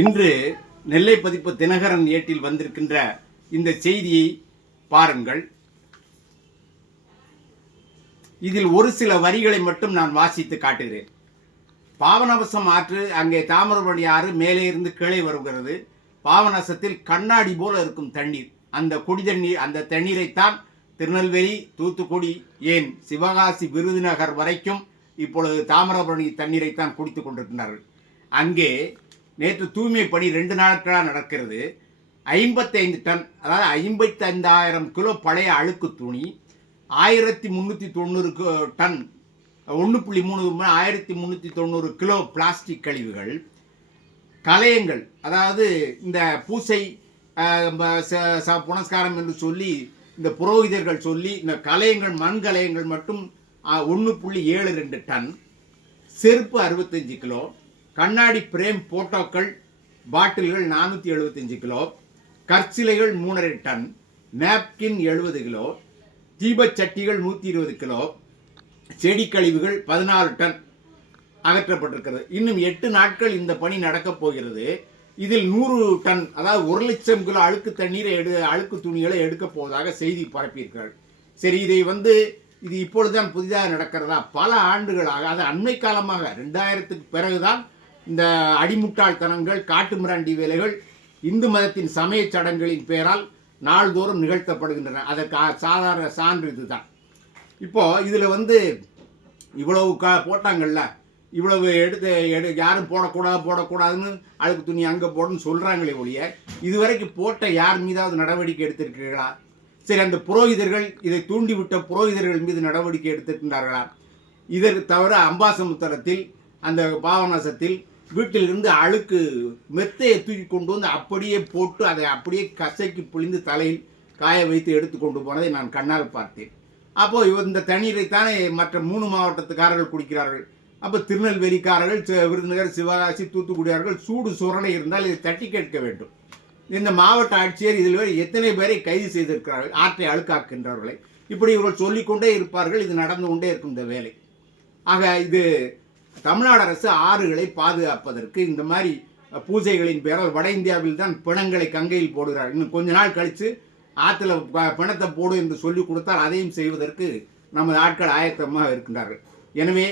இன்று நெல்லை பதிப்பு தினகரன் ஏட்டில் வந்திருக்கின்ற இந்த செய்தியை பாருங்கள். இதில் ஒரு சில வரிகளை மட்டும் நான் வாசித்து காட்டுகிறேன். பாவனவசம் ஆற்று அங்கே தாமிரபரணி ஆறு மேலே இருந்து கீழே வருகிறது. பாவனசத்தில் கண்ணாடி போல இருக்கும் தண்ணீர். அந்த குடி தண்ணீர் அந்த தண்ணீரைத்தான் திருநெல்வேலி தூத்துக்குடி ஏன் சிவகாசி விருதுநகர் வரைக்கும் இப்பொழுது தாமிரபரணி தண்ணீரைத்தான் குடித்துக் கொண்டிருக்கிறார்கள் அங்கே நேற்று தூய்மை பணி ரெண்டு நாட்களாக நடக்கிறது. ஐம்பத்தைந்து டன் அதாவது ஐம்பத்தைந்தாயிரம் கிலோ பழைய அழுக்கு துணி ஆயிரத்தி முந்நூற்றி தொண்ணூறு டன் ஒன்று புள்ளி மூணு ஆயிரத்தி முந்நூற்றி தொண்ணூறு கிலோ பிளாஸ்டிக் கழிவுகள் கலையங்கள் அதாவது இந்த பூசை ச- ச- புனஸ்காரம் என்று சொல்லி இந்த புரோகிதர்கள் சொல்லி இந்த கலையங்கள் மண் கலையங்கள் மட்டும் ஒன்று புள்ளி ஏழு ரெண்டு டன் செருப்பு அறுபத்தஞ்சு கிலோ கண்ணாடி பிரேம் போட்டோக்கள் பாட்டில்கள் நானூற்றி எழுபத்தஞ்சு கிலோ கற்சிலைகள் மூணரை டன் நாப்கின் எழுபது கிலோ தீபச்சட்டிகள் நூற்றி இருபது கிலோ செடி கழிவுகள் பதினாலு டன் அகற்றப்பட்டிருக்கிறது. இன்னும் எட்டு நாட்கள் இந்த பணி நடக்கப் போகிறது. இதில் நூறு டன் அதாவது ஒரு லட்சம் கிலோ அழுக்கு தண்ணீரை எடு அழுக்கு துணிகளை எடுக்கப் போவதாக செய்தி பரப்பியிருக்கிறார்கள் சரி இதை வந்து இது இப்பொழுதுதான் புதிதாக நடக்கிறதா? பல ஆண்டுகளாக அது அண்மை காலமாக ரெண்டாயிரத்துக்கு பிறகுதான் இந்த அடிமுட்டாள்தனங்கள் காட்டு மிராண்டி வேலைகள் இந்து மதத்தின் சமயச் சடங்குகளின் பெயரால் நாள்தோறும் நிகழ்த்தப்படுகின்றன. அதற்கு சாதாரண சான்று இதுதான். இப்போ இதில் வந்து இவ்வளவு க போட்டாங்கல்ல இவ்வளவு எடுத்து எடு யாரும் போடக்கூடாது போடக்கூடாதுன்னு அழுக்கு துணி அங்கே போடணும்னு சொல்கிறாங்களே ஒழிய இதுவரைக்கும் போட்ட யார் மீதாவது நடவடிக்கை எடுத்திருக்கிறீர்களா? சரி அந்த புரோகிதர்கள் இதை தூண்டிவிட்ட புரோகிதர்கள் மீது நடவடிக்கை எடுத்திருக்கின்றார்களா? இதற்கு தவிர அம்பாசமுத்திரத்தில் அந்த பாவநாசத்தில் வீட்டிலிருந்து அழுக்கு மெத்தையை தூக்கி கொண்டு வந்து அப்படியே போட்டு அதை அப்படியே கசைக்கு புழிந்து தலையில் காய வைத்து எடுத்து கொண்டு போனதை நான் கண்ணால் பார்த்தேன். அப்போது இவர் இந்த தண்ணீரை தானே மற்ற மூணு மாவட்டத்துக்காரர்கள் குடிக்கிறார்கள். அப்போ திருநெல்வேலிக்காரர்கள் சி- விருதுநகர் சிவகாசி தூத்துக்குடியார்கள் சூடு சுரணை இருந்தால் இதை தட்டி கேட்க வேண்டும். இந்த மாவட்ட ஆட்சியர் இதில் வரை எத்தனை பேரை கைது செய்திருக்கிறார்கள் ஆற்றை அழுக்காக்கின்றவர்களை இப்படி இவர்கள் சொல்லிக்கொண்டே இருப்பார்கள் இது நடந்து கொண்டே இருக்கும் இந்த வேலை. ஆக இது தமிழ்நாடு அரசு ஆறுகளை பாதுகாப்பதற்கு இந்த மாதிரி பூஜைகளின் பேரால் வட இந்தியாவில் தான் பிணங்களை கங்கையில் போடுகிறார். இன்னும் கொஞ்ச நாள் கழித்து ஆற்றுல பிணத்தை போடு என்று சொல்லி கொடுத்தால் அதையும் செய்வதற்கு நமது ஆட்கள் ஆயத்தமாக இருக்கின்றார்கள். எனவே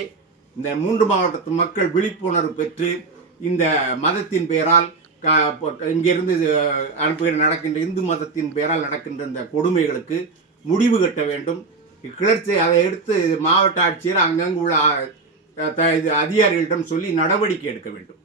இந்த மூன்று மாவட்டத்து மக்கள் விழிப்புணர்வு பெற்று இந்த மதத்தின் பெயரால் க- இங்கிருந்து அனுப்புகிற நடக்கின்ற இந்து மதத்தின் பெயரால் நடக்கின்ற இந்த கொடுமைகளுக்கு முடிவு கட்ட வேண்டும். கிளர்ச்சி அதை எடுத்து மாவட்ட ஆட்சியர் அங்கங்கு உள்ள அதிகாரிகளிடம் சொல்லி நடவடிக்கை எடுக்க வேண்டும்.